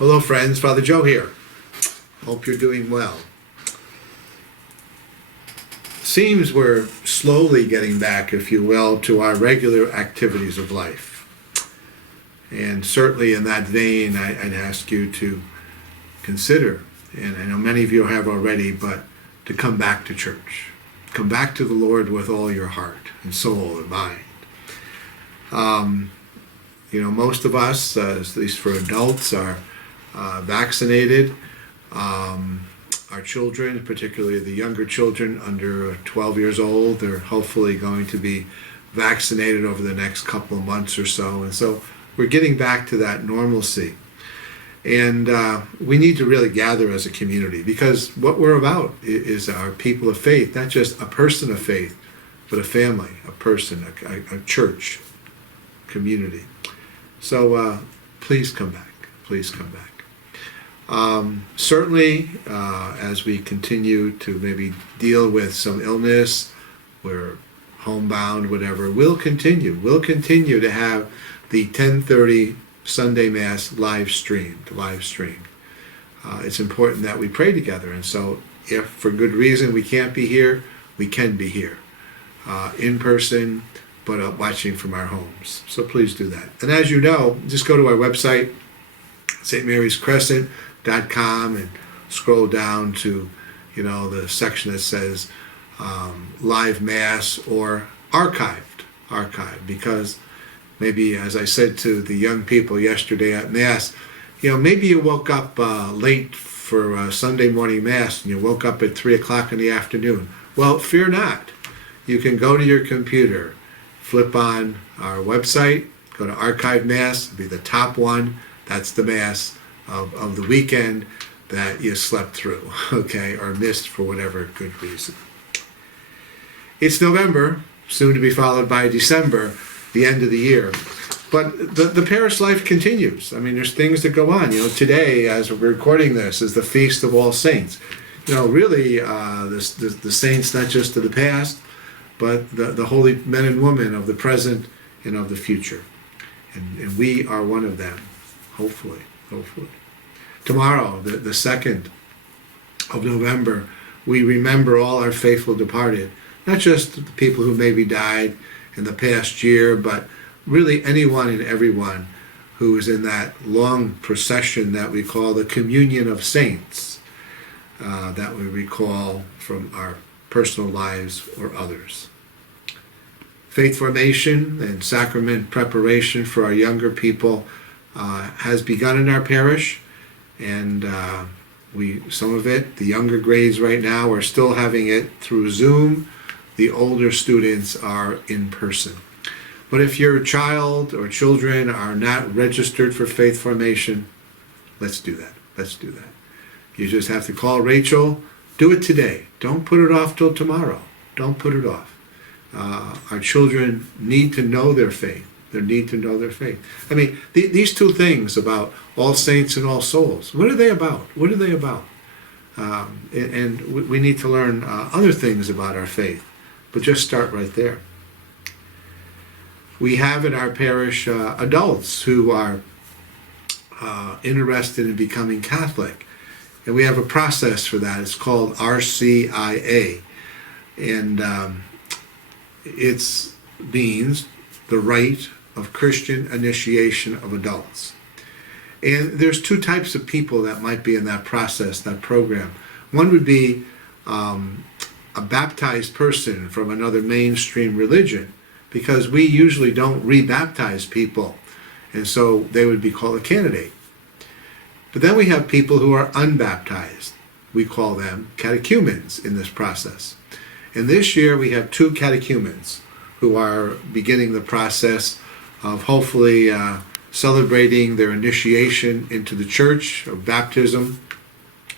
Hello friends, Father Joe here. Hope you're doing well. Seems we're slowly getting back, if you will, to our regular activities of life. And certainly in that vein, I'd ask you to consider, and I know many of you have already, but to come back to church. Come back to the Lord with all your heart and soul and mind. Most of us, at least for adults, are vaccinated. Our children, particularly the younger children under 12 years old, they're hopefully going to be vaccinated over the next couple of months or so. And so we're getting back to that normalcy. And we need to really gather as a community, because what we're about is our people of faith, not just a person of faith, but a family, a person, a church, community. So please come back. Please come back. Certainly, as we continue to maybe deal with some illness, we're homebound, whatever, we'll continue to have the 10:30 Sunday Mass live streamed. It's important that we pray together, and so if for good reason we can't be here, we can be here in person, but watching from our homes. So please do that. And as you know, just go to our website, stmaryscrescent.com, and scroll down to the section that says live Mass or archived, because maybe, as I said to the young people yesterday at Mass, maybe you woke up late for Sunday morning Mass and you woke up at 3 o'clock in the afternoon. Well, fear not. You can go to your computer, flip on our website, go to Archive Mass, be the top one. That's the Mass of the weekend that you slept through, okay, or missed for whatever good reason. It's November, soon to be followed by December, the end of the year. But the parish life continues. I mean, there's things that go on. Today, as we're recording this, is the Feast of All Saints. Really, the saints, not just of the past, but the holy men and women of the present and of the future. And we are one of them, hopefully. Tomorrow, the 2nd of November, we remember all our faithful departed. Not just the people who maybe died in the past year, but really anyone and everyone who is in that long procession that we call the Communion of Saints, that we recall from our personal lives or others. Faith formation and sacrament preparation for our younger people has begun in our parish, and some of it, the younger grades right now, are still having it through Zoom. The older students are in person. But if your child or children are not registered for faith formation, let's do that. You just have to call Rachel. Do it today. Don't put it off till tomorrow. Don't put it off. Our children need to know their faith. They need to know their faith. I mean, these two things about All Saints and All Souls, what are they about? And we need to learn other things about our faith, but just start right there. We have in our parish adults who are interested in becoming Catholic, and we have a process for that. It's called RCIA, and it means the Rite of Christian Initiation of Adults. And there's two types of people that might be in that process, that program. One would be a baptized person from another mainstream religion, because we usually don't rebaptize people, and so they would be called a candidate. But then we have people who are unbaptized. We call them catechumens in this process. And this year we have 2 catechumens who are beginning the process of hopefully celebrating their initiation into the church of baptism,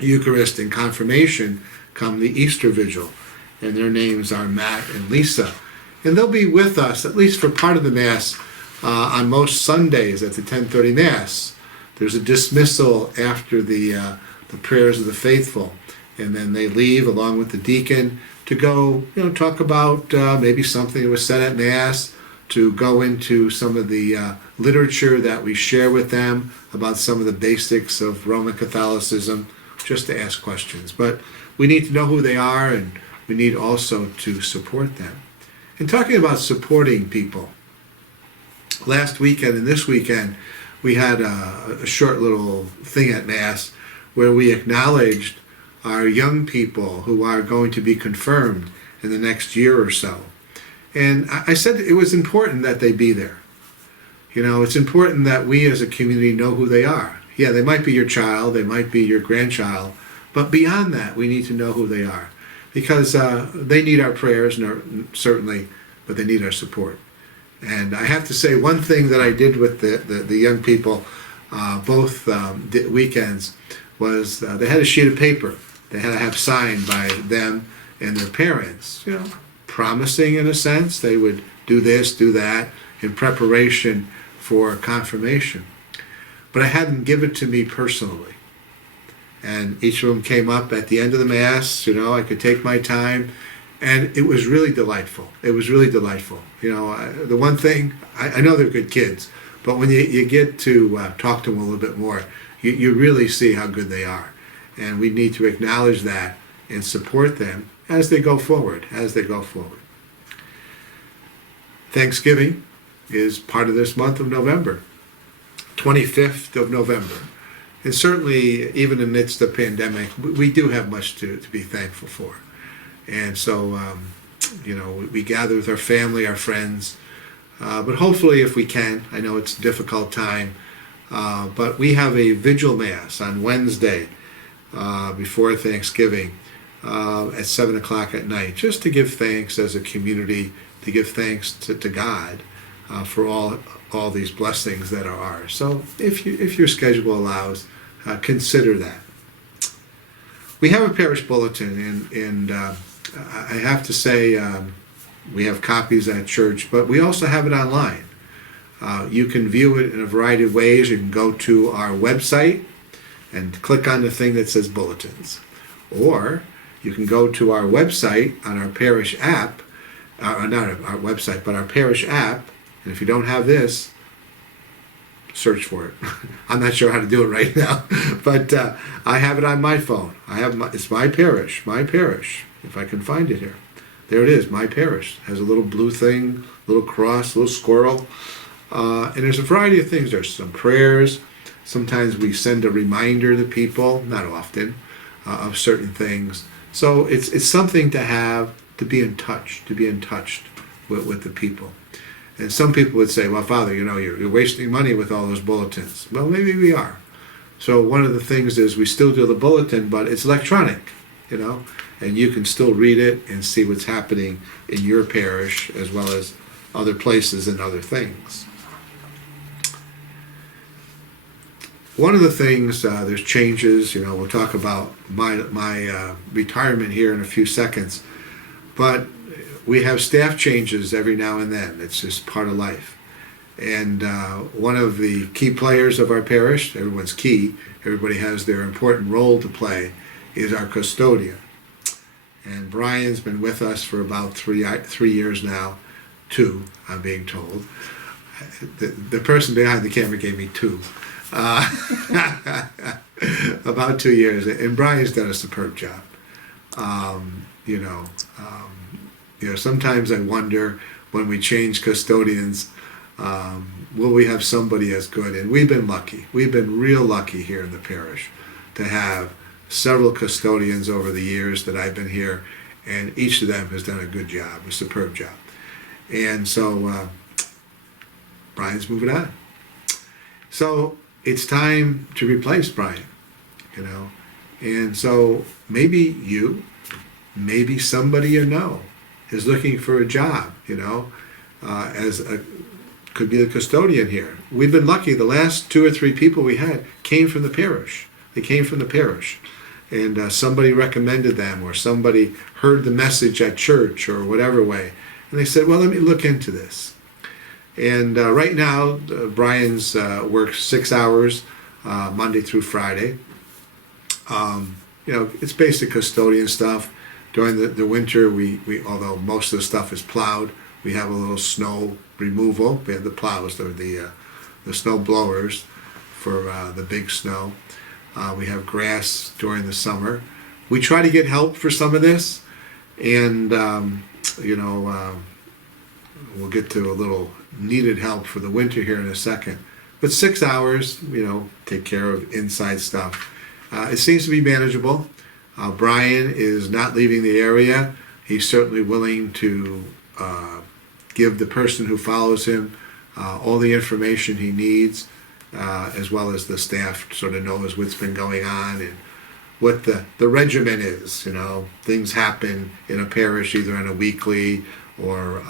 Eucharist, and confirmation come the Easter Vigil. And their names are Matt and Lisa. And they'll be with us, at least for part of the Mass, on most Sundays at the 10:30 Mass. There's a dismissal after the prayers of the faithful. And then they leave along with the deacon to go, talk about maybe something that was said at Mass, to go into some of the literature that we share with them about some of the basics of Roman Catholicism, just to ask questions. But we need to know who they are, and we need also to support them. And talking about supporting people, last weekend and this weekend, we had a short little thing at Mass where we acknowledged our young people who are going to be confirmed in the next year or so. And I said it was important that they be there. You know, it's important that we as a community know who they are. Yeah, they might be your child, they might be your grandchild, but beyond that, we need to know who they are. Because they need our prayers, certainly, but they need our support. And I have to say, one thing that I did with the young people, both weekends, was they had a sheet of paper they had to have signed by them and their parents, you know, promising in a sense they would do this, do that, in preparation for confirmation. But I had them give it to me personally. And each of them came up at the end of the Mass, you know, I could take my time, and it was really delightful. It was really delightful. You know, the one thing, I know they're good kids, but when you get to talk to them a little bit more, you really see how good they are. And we need to acknowledge that and support them as they go forward, Thanksgiving is part of this month of November, 25th of November. And certainly, even amidst the pandemic, we do have much to be thankful for. And so, you know, we gather with our family, our friends, but hopefully if we can, I know it's a difficult time, but we have a vigil Mass on Wednesday before Thanksgiving at 7 o'clock at night, just to give thanks as a community, to give thanks to God for all these blessings that are ours. So if your schedule allows, consider that. We have a Parish Bulletin, and I have to say we have copies at church, but we also have it online. You can view it in a variety of ways. You can go to our website and click on the thing that says Bulletins. Or you can go to our website on our parish app, not our website, but our parish app, and if you don't have this, search for it. I'm not sure how to do it right now, but I have it on my phone. It's my parish, if I can find it here. There it is, my parish. It has a little blue thing, little cross, little squirrel, and there's a variety of things. There's some prayers. Sometimes we send a reminder to people, not often, of certain things. So it's something to have, to be in touch with the people. And some people would say, well, Father, you know, you're wasting money with all those bulletins. Well, maybe we are. So one of the things is we still do the bulletin, but it's electronic, you know, and you can still read it and see what's happening in your parish as well as other places and other things. One of the things, there's changes, you know, we'll talk about my retirement here in a few seconds, but we have staff changes every now and then. It's just part of life. And one of the key players of our parish, everyone's key, everybody has their important role to play, is our custodian. And Brian's been with us for about 3 years now, 2, I'm being told. The person behind the camera gave me 2. About 2 years, and Brian's done a superb job. You know, sometimes I wonder when we change custodians, will we have somebody as good? And we've been lucky. We've been real lucky here in the parish to have several custodians over the years that I've been here, and each of them has done a good job, a superb job. And so Brian's moving on. So it's time to replace Brian, you know. And so maybe maybe somebody you know is looking for a job, you know, could be the custodian here. We've been lucky. The last 2 or 3 people we had came from the parish. They came from the parish. And somebody recommended them, or somebody heard the message at church or whatever way. And they said, well, let me look into this. And right now, Brian's works 6 hours Monday through Friday. You know, it's basic custodian stuff. During the winter, we although most of the stuff is plowed, We have a little snow removal. We have the plows, the snow blowers for the big snow. We have grass during the summer. We try to get help for some of this, and we'll get to a little needed help for the winter here in a second. But 6 hours, take care of inside stuff. It seems to be manageable. Brian is not leaving the area. He's certainly willing to give the person who follows him all the information he needs, as well as the staff sort of knows what's been going on and what the regimen is. Things happen in a parish either on a weekly or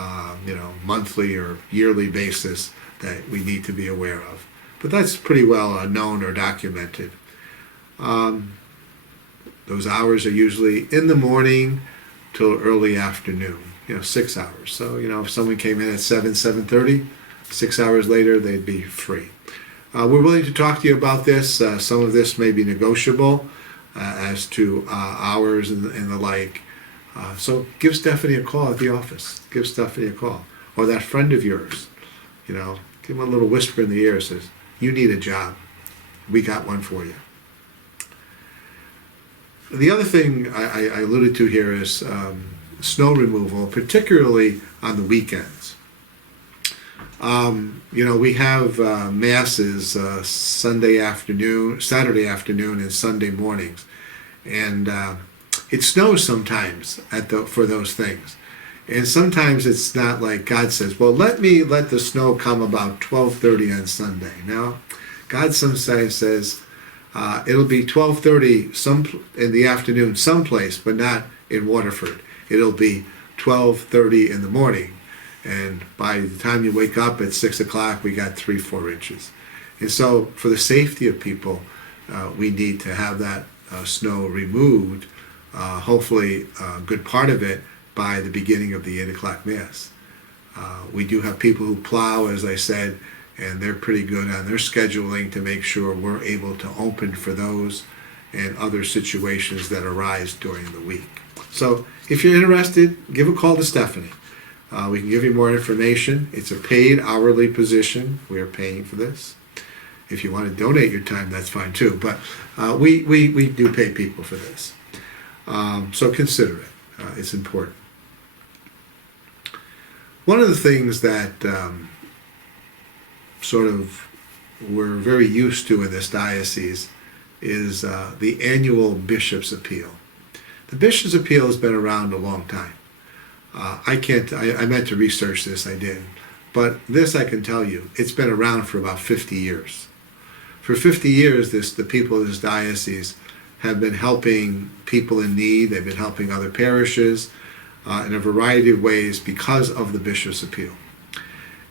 monthly or yearly basis that we need to be aware of. But that's pretty well known or documented. Those hours are usually in the morning till early afternoon, 6 hours. So, if someone came in at 7:30, 6 hours later, they'd be free. We're willing to talk to you about this. Some of this may be negotiable as to hours and the like. So give Stephanie a call at the office. Give Stephanie a call. Or that friend of yours, give him a little whisper in the ear, says, you need a job. We got one for you. The other thing I alluded to here is snow removal, particularly on the weekends. We have masses Saturday afternoon, and Sunday mornings, and it snows sometimes for those things. And sometimes it's not like God says, well, let the snow come about 12:30 on Sunday. No, God sometimes says it'll be 12:30 in the afternoon someplace, but not in Waterford. It'll be 12:30 in the morning. And by the time you wake up at 6 o'clock, we got 3-4 inches. And so for the safety of people, we need to have that snow removed, hopefully a good part of it, by the beginning of the 8 o'clock Mass. We do have people who plow, as I said, and they're pretty good on their scheduling to make sure we're able to open for those and other situations that arise during the week. So if you're interested, give a call to Stephanie. We can give you more information. It's a paid hourly position. We are paying for this. If you want to donate your time, that's fine too. But we do pay people for this. So consider it. It's important. One of the things that sort of we're very used to in this diocese is the annual Bishop's Appeal. The Bishop's Appeal has been around a long time. I meant to research this, I did. But this I can tell you, it's been around for about 50 years. For 50 years, the people of this diocese have been helping people in need. They've been helping other parishes in a variety of ways because of the Bishop's Appeal.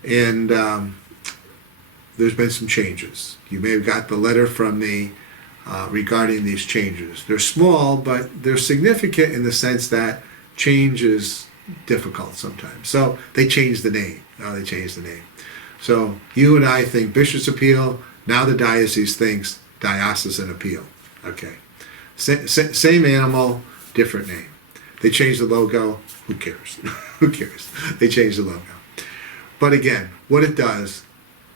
And there's been some changes. You may have got the letter from me regarding these changes. They're small, but they're significant in the sense that change is difficult sometimes. So they changed the name. So you and I think Bishop's Appeal. Now the diocese thinks Diocesan Appeal. Okay. Same animal, different name. They changed the logo. Who cares? Who cares? They changed the logo. But again, what it does,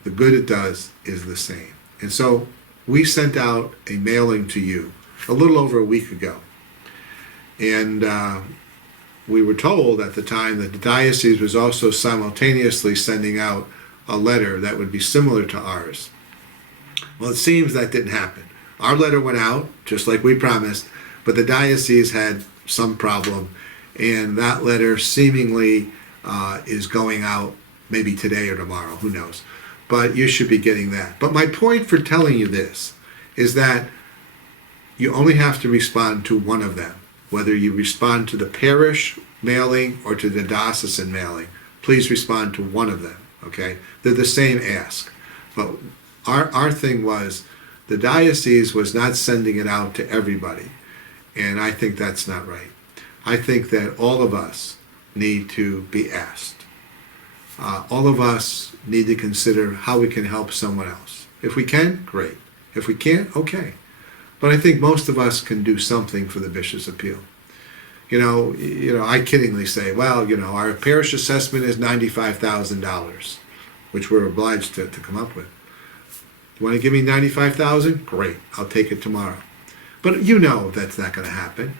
the good it does, is the same. And so we sent out a mailing to you a little over a week ago. And we were told at the time that the diocese was also simultaneously sending out a letter that would be similar to ours. Well, it seems that didn't happen. Our letter went out, just like we promised, but the diocese had some problem, and that letter seemingly is going out maybe today or tomorrow, who knows. But you should be getting that. But my point for telling you this is that you only have to respond to one of them. Whether you respond to the parish mailing or to the diocesan mailing, please respond to one of them, okay? They're the same ask. But our thing was, the diocese was not sending it out to everybody, and I think that's not right. I think that all of us need to be asked. All of us need to consider how we can help someone else. If we can, great. If we can't, okay. But I think most of us can do something for the Bishop's Appeal. I kiddingly say, well, our parish assessment is $95,000, which we're obliged to come up with. You want to give me $95,000? Great, I'll take it tomorrow. But that's not going to happen.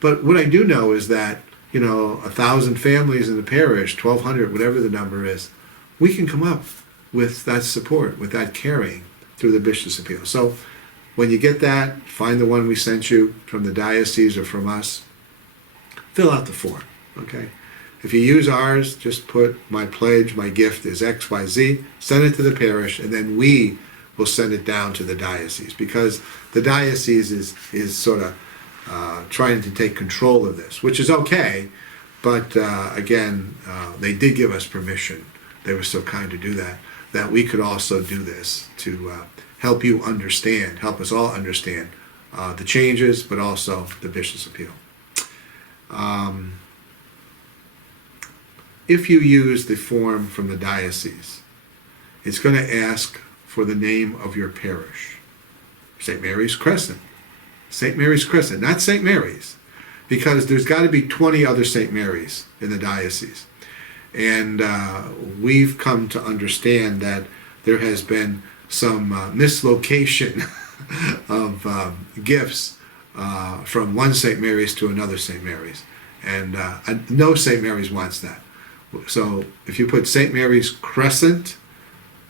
But what I do know is that 1,000 families in the parish, 1,200, whatever the number is, we can come up with that support, with that caring through the Bishop's Appeal. So when you get that, find the one we sent you from the diocese or from us. Fill out the form, okay? If you use ours, just put my pledge, my gift is XYZ, send it to the parish, and then we will send it down to the diocese, because the diocese is sort of trying to take control of this, which is okay, but again, they did give us permission. They were so kind to do that we could also do this to help you understand, help us all understand the changes, but also the Bishop's Appeal. If you use the form from the diocese, it's going to ask for the name of your parish. St. Mary's Crescent. St. Mary's Crescent, not St. Mary's, because there's got to be 20 other St. Mary's in the diocese. And we've come to understand that there has been some mislocation of gifts from one St. Mary's to another St. Mary's. And no St. Mary's wants that. So if you put St. Mary's Crescent,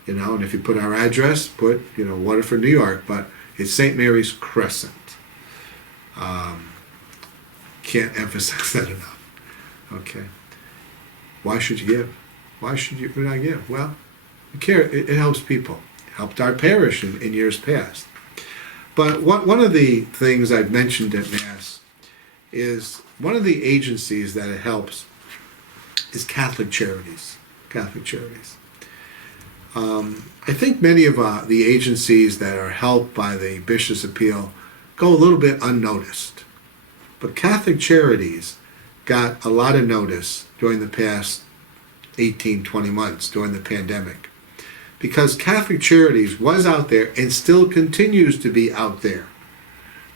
and if you put our address, put, Waterford, New York, but it's St. Mary's Crescent. Can't emphasize that enough. Okay. Why should you give? Why should you not give? Well, we care. It helps people. It helped our parish in years past. But one of the things I've mentioned at Mass is one of the agencies that it helps is Catholic Charities. Catholic Charities. I think many of the agencies that are helped by the Bishop's Appeal go a little bit unnoticed. But Catholic Charities got a lot of notice during the past 18, 20 months during the pandemic, because Catholic Charities was out there and still continues to be out there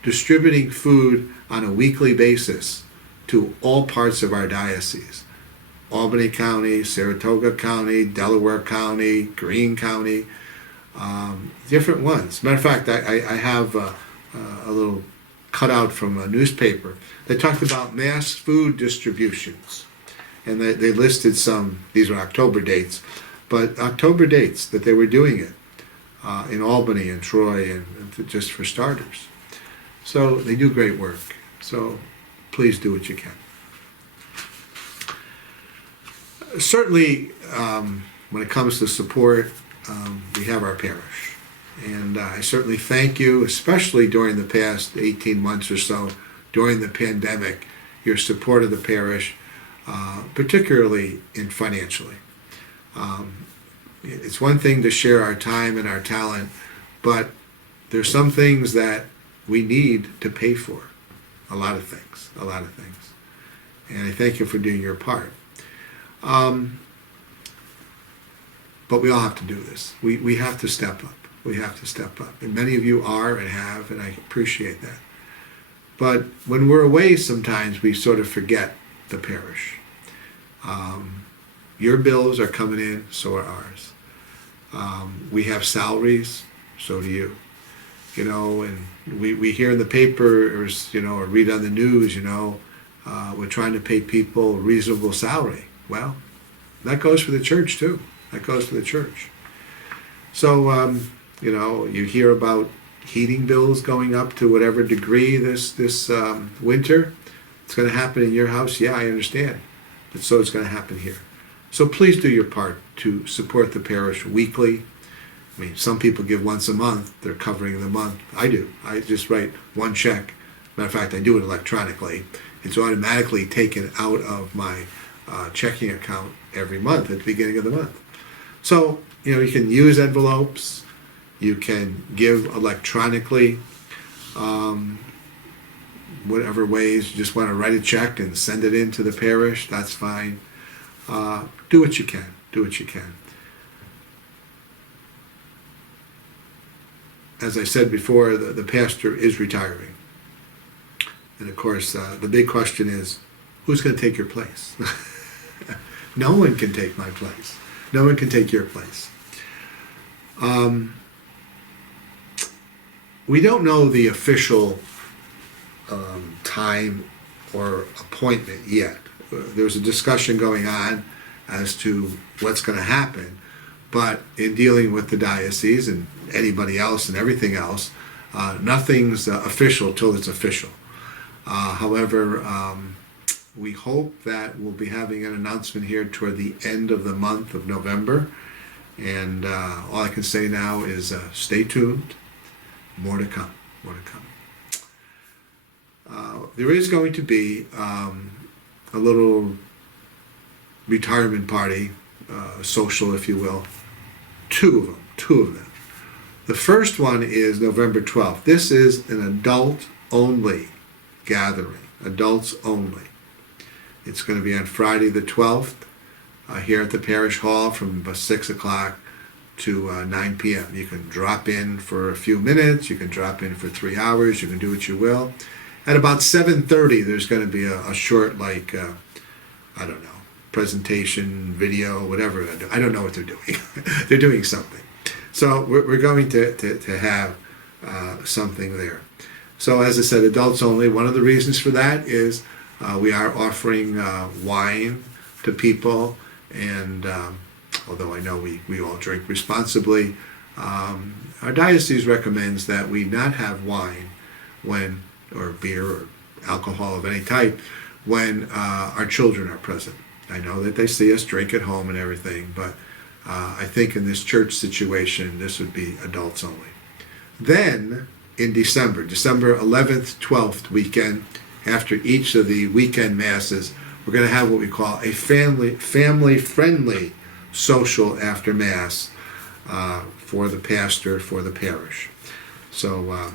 distributing food on a weekly basis to all parts of our diocese. Albany County, Saratoga County, Delaware County, Greene County, different ones. Matter of fact, I have a little cutout from a newspaper that talked about mass food distributions. And they listed some, these are October dates, but October dates that they were doing it in Albany and Troy, and just for starters. So they do great work. So please do what you can. Certainly, when it comes to support, we have our parish. And I certainly thank you, especially during the past 18 months or so, during the pandemic, your support of the parish, particularly in financially. It's one thing to share our time and our talent, but there's some things that we need to pay for. A lot of things. And I thank you for doing your part. But we all have to do this. We have to step up. We have to step up. And many of you are and have, and I appreciate that. But when we're away, sometimes we sort of forget the parish. Your bills are coming in, so are ours. We have salaries, so do you. And we hear in the paper or read on the news, we're trying to pay people a reasonable salary. Well, that goes for the church too. That goes for the church. So, you hear about heating bills going up to whatever degree this winter. It's going to happen in your house. Yeah, I understand. But so it's going to happen here. So please do your part to support the parish weekly. I mean, some people give once a month. They're covering the month. I do. I just write one check. Matter of fact, I do it electronically. It's automatically taken out of my checking account every month at the beginning of the month. So, you can use envelopes. You can give electronically, whatever ways. You just want to write a check and send it in to the parish, that's fine. Do what you can. Do what you can. As I said before, the pastor is retiring. And of course, the big question is, who's going to take your place? No one can take my place. No one can take your place. We don't know the official time or appointment yet. There's a discussion going on as to what's going to happen, but in dealing with the diocese and anybody else and everything else, nothing's official till it's official. However, we hope that we'll be having an announcement here toward the end of the month of November, and all I can say now is stay tuned. More to come. More to come. There is going to be a little retirement party, social, if you will. Two of them. The first one is November 12th. This is an adult-only gathering. Adults only. It's going to be on Friday the 12th here at the Parish Hall from about 6 o'clock to 9 p.m. You can drop in for a few minutes. You can drop in for 3 hours. You can do what you will. At about 7:30, there's going to be a short, like, I don't know, presentation, video, whatever. I don't know what they're doing. They're doing something. So we're going to have something there. So as I said, adults only. One of the reasons for that is we are offering wine to people, and although I know we all drink responsibly, our diocese recommends that we not have wine or beer or alcohol of any type when our children are present. I know that they see us drink at home and everything, but I think in this church situation, this would be adults only. Then in December 11th, 12th weekend, after each of the weekend masses, we're going to have what we call a family-friendly social after Mass for the pastor, for the parish. So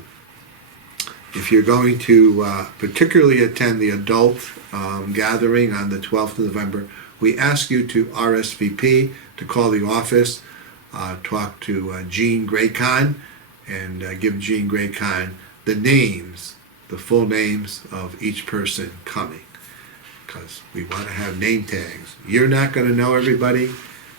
if you're going to particularly attend the adult gathering on the 12th of November, we ask you to RSVP, to call the office, talk to Jean Graycon, and give Jean Graycon the full names of each person coming, because we want to have name tags. You're not going to know everybody,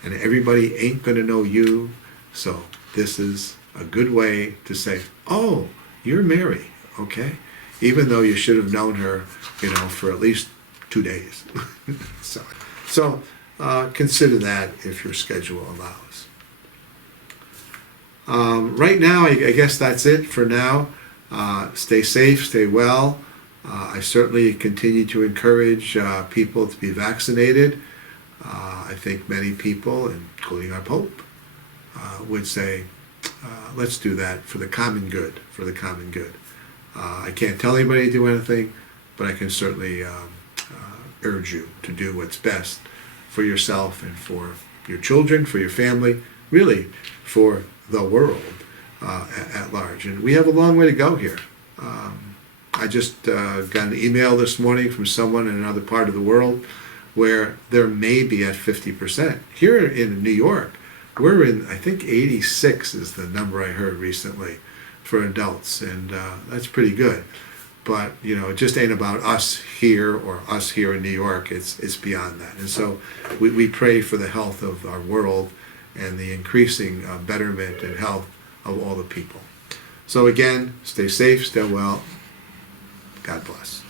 and everybody ain't going to know you, so this is a good way to say, oh, you're Mary, okay? Even though you should have known her, for at least 2 days. So consider that if your schedule allows. Right now, I guess that's it for now. Stay safe, stay well. I certainly continue to encourage people to be vaccinated. I think many people, including our Pope, would say, let's do that for the common good, I can't tell anybody to do anything, but I can certainly urge you to do what's best for yourself and for your children, for your family, really for the world at large. And we have a long way to go here. I just got an email this morning from someone in another part of the world where they're maybe at 50%. Here in New York, we're in, I think 86 is the number I heard recently for adults, and that's pretty good. But it just ain't about us here or us here in New York. It's beyond that. And so we pray for the health of our world and the increasing betterment and health of all the people. So again, stay safe, stay well. God bless.